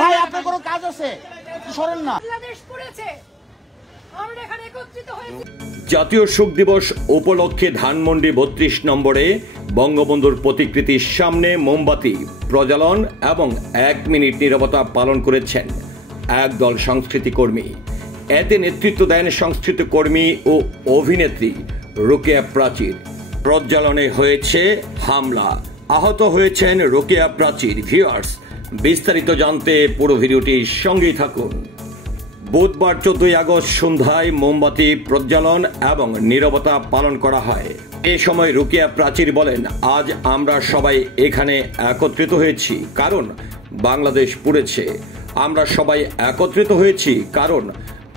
ভাই আপনার কোনো কাজ আছে সরেন না। জাতীয় শোক দিবস উপলক্ষে ধানমন্ডি ৩২ নম্বরে বঙ্গবন্ধুর প্রতিকৃতির সামনে মোমবাতি প্রজ্বালন এবং ১ মিনিট নীরবতা পালন করেছেন একদল সংস্কৃতি কর্মী। এতে নেতৃত্ব দেন সংস্কৃতি কর্মী ও অভিনেত্রী রোকেয়া প্রাচীর। প্রজ্বালনে হয়েছে হামলা, আহত হয়েছেন রোকেয়া প্রাচীর। ভিউয়ার্স, বিস্তারিত জানতে পুরো ভিডিওটির সঙ্গেই থাকুন। বুধবার ১৪ আগস্ট সন্ধ্যায় মোমবাতি প্রজ্বালন এবং নীরবতা পালন করা হয়। এ সময় রোকেয়া প্রাচীর বলেন, আজ আমরা সবাই এখানে একত্রিত হয়েছি কারণ বাংলাদেশ পুড়েছে। আমরা সবাই একত্রিত হয়েছি কারণ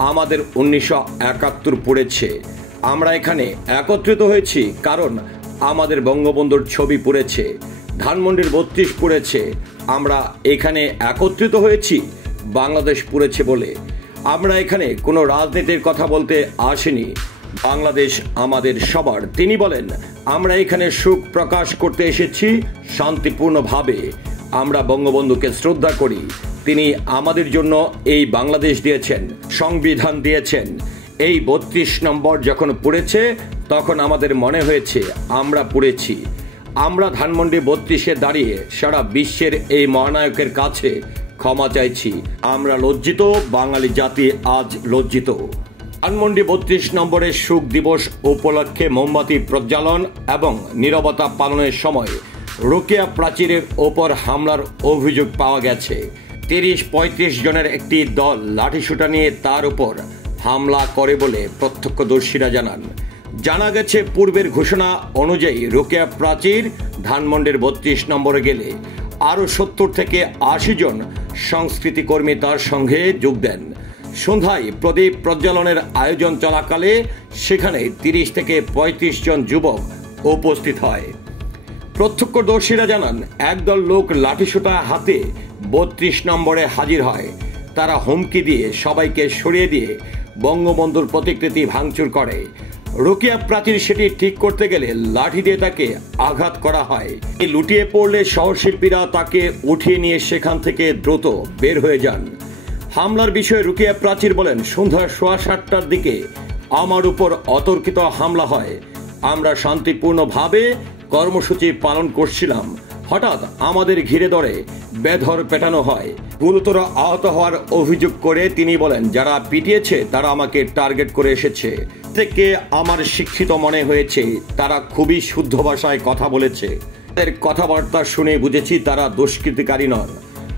আমাদের ১৯৭১ পুড়েছে। আমরা এখানে একত্রিত হয়েছি কারণ আমাদের বঙ্গবন্ধুর ছবি পুড়েছে। ধানমন্ডির ৩২ পুড়েছে। আমরা এখানে একত্রিত হয়েছি বাংলাদেশ পুড়েছে বলে। আমরা এখানে কোনো রাজনীতির কথা বলতে আসিনি। বাংলাদেশ আমাদের সবার। তিনি বলেন, আমরা এখানে সুখ প্রকাশ করতে এসেছি শান্তিপূর্ণভাবে। আমরা বঙ্গবন্ধুকে শ্রদ্ধা করি। তিনি আমাদের জন্য এই বাংলাদেশ দিয়েছেন, সংবিধান দিয়েছেন। এই ৩২ নম্বর যখন পুড়েছে তখন আমাদের মনে হয়েছে আমরা পুড়েছি। আমরা ধানমন্ডি ৩২-এ দাঁড়িয়ে সারা বিশ্বের এই মহানায়কের কাছে ক্ষমা চাইছি। আমরা লজ্জিত, বাঙালি জাতি আজ লজ্জিত। ধানমন্ডি ৩২ নম্বরের শোক দিবস উপলক্ষে মোমবাতি প্রজ্বালন এবং নীরবতা পালনের সময় রোকেয়া প্রাচীরের ওপর হামলার অভিযোগ পাওয়া গেছে। ৩০-৩৫ জনের একটি দল লাঠিসোঁটা নিয়ে তার উপর হামলা করে বলে প্রত্যক্ষদর্শীরা জানান। জানা গেছে, পূর্বের ঘোষণা অনুযায়ী রোকেয়া প্রাচীর ধানমন্ডির ৩২ নম্বরে গেলে আরও ৭০ থেকে ৮০ জন সংস্কৃতি কর্মী তার সঙ্গে যোগ দেন। সন্ধ্যায় প্রদীপ প্রজ্বালনের আয়োজন চলাকালে সেখানে ৩০ থেকে ৩৫ জন যুবক উপস্থিত হয়। প্রত্যক্ষদর্শীরা জানান, একদল লোক লাঠিসোঁটা হাতে ৩২ নম্বরে হাজির হয়। তারা হুমকি দিয়ে সবাইকে সরিয়ে দিয়ে বঙ্গবন্ধুর প্রতিকৃতি ভাঙচুর করে। রোকেয়া প্রাচীর সেটি ঠিক করতে গেলে লাঠি দিয়ে তাকে আঘাত করা হয়। লুটিয়ে পড়লে সহশিল্পীরা তাকে উঠিয়ে নিয়ে সেখান থেকে দ্রুত বের হয়ে যান। হামলার বিষয়ে রোকেয়া প্রাচীর বলেন, সন্ধ্যা ৭:৩০টার দিকে আমার উপর অতর্কিত হামলা হয়। আমরা শান্তিপূর্ণভাবে কর্মসূচি পালন করছিলাম। হঠাৎ আমাদের ঘিরে ধরে বেধড় পেটানো হয়। গুরুতর আহত হওয়ার অভিযোগ করে তিনি বলেন, যারা পিটিয়েছে তারা আমাকে টার্গেট করে এসেছে। থেকে আমার শিক্ষিত মনে হয়েছে, তারা খুবই শুদ্ধ ভাষায় কথা বলেছে। তাদের কথাবার্তা শুনে বুঝেছি তারা দুষ্কৃতিকারী নন।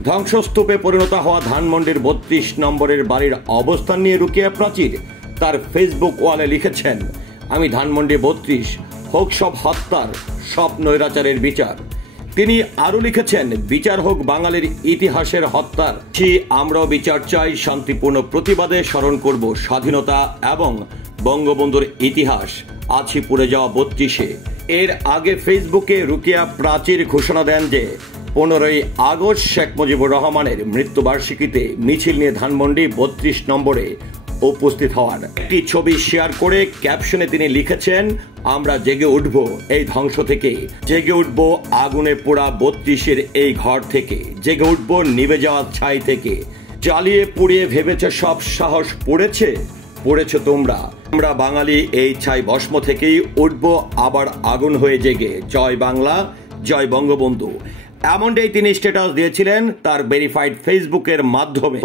ধ্বংসস্তূপে পরিণত হওয়া ধানমন্ডির ৩২ নম্বরের বাড়ির অবস্থান নিয়ে রোকেয়া প্রাচীর তার ফেসবুক ওয়ালে লিখেছেন, আমি ধানমন্ডি ৩২, হোক সব হত্যার, সব নৈরাচারের বিচার। তিনি আরো লিখেছেন, বিচার হোক বাঙালির ইতিহাসের হত্যার। আমরাও বিচার চাই। শান্তিপূর্ণ প্রতিবাদে স্মরণ করব স্বাধীনতা এবং বঙ্গবন্ধুর ইতিহাস। আছি পুড়ে যাওয়া ৩২-এ। এর আগে ফেসবুকে রোকেয়া প্রাচীর ঘোষণা দেন যে ১৫ই আগস্ট শেখ মুজিবুর রহমানের মৃত্যুবার্ষিকীতে মিছিল নিয়ে ধানমন্ডি ৩২ নম্বরে উপস্থিত হওয়ার একটি ছবি শেয়ার করে ক্যাপশনে তিনি লিখেছেন, আমরা জেগে উঠব এই ধ্বংস থেকে, জেগে উঠব আগুনে পোড়া ৩২-এর এই ঘর থেকে, জেগে উঠব নিভে যাওয়া ছাই থেকে। জ্বালিয়ে পুড়িয়ে ভেবেছে সব সাহস পড়েছে, পড়েছে তোমরা। আমরা বাঙালি এই ছাই ভস্ম থেকেই উঠব আবার আগুন হয়ে জেগে। জয় বাংলা, জয় বঙ্গবন্ধু। এমনটাই তিনি স্ট্যাটাস দিয়েছিলেন তার ভেরিফাইড ফেসবুকের মাধ্যমে।